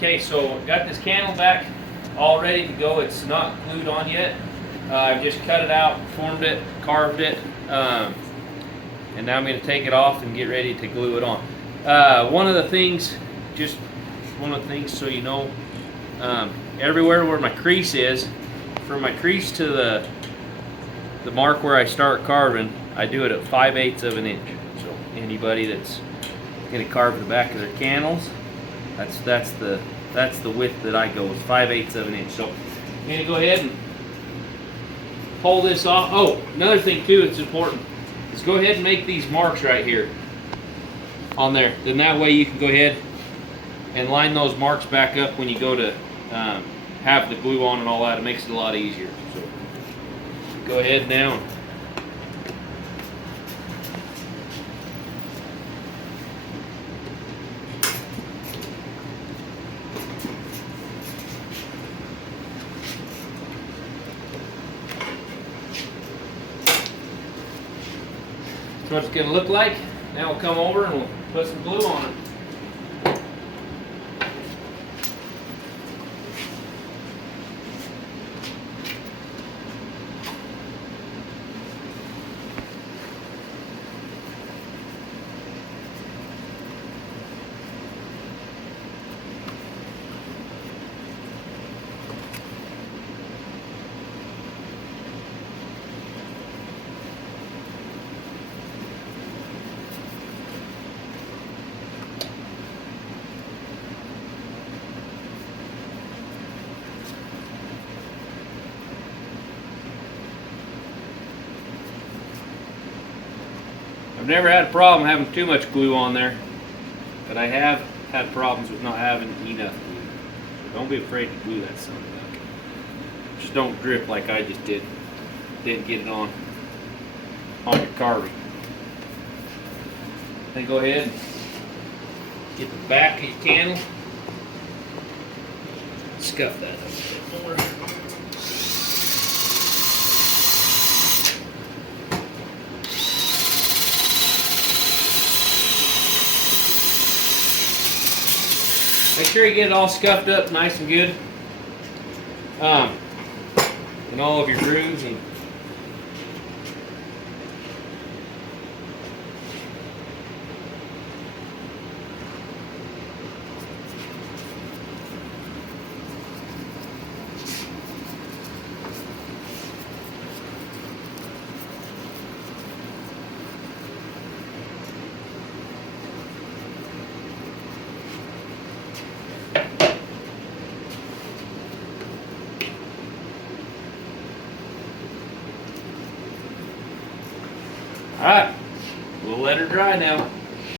Okay, so got this candle back all ready to go. It's not glued on yet. I've just cut it out, formed it, carved it, and now I'm going to take it off and get ready to glue it on. One of the things so you know, everywhere where my crease is, from my crease to the mark where I start carving, I do it at 5/8 of an inch. So anybody that's going to carve the back of their candles, that's the width that I go, is 5/8 of an inch. So I'm going to go ahead and pull this off. Oh, another thing too, it's important, is go ahead and make these marks right here on there. Then that way you can go ahead and line those marks back up when you go to have the glue on and all that. It makes it a lot easier. So go ahead now. That's what it's going to look like. Now we'll come over and we'll put some glue on it. I've never had a problem having too much glue on there, but I have had problems with not having enough glue. So don't be afraid to glue that son of a duck. Just don't drip like I just did. Didn't get it on your carving. Then go ahead and get the back of your candle. Scuff that up a bit more. Make sure you get it all scuffed up nice and good. In all of your grooves and all right, we'll let her dry now.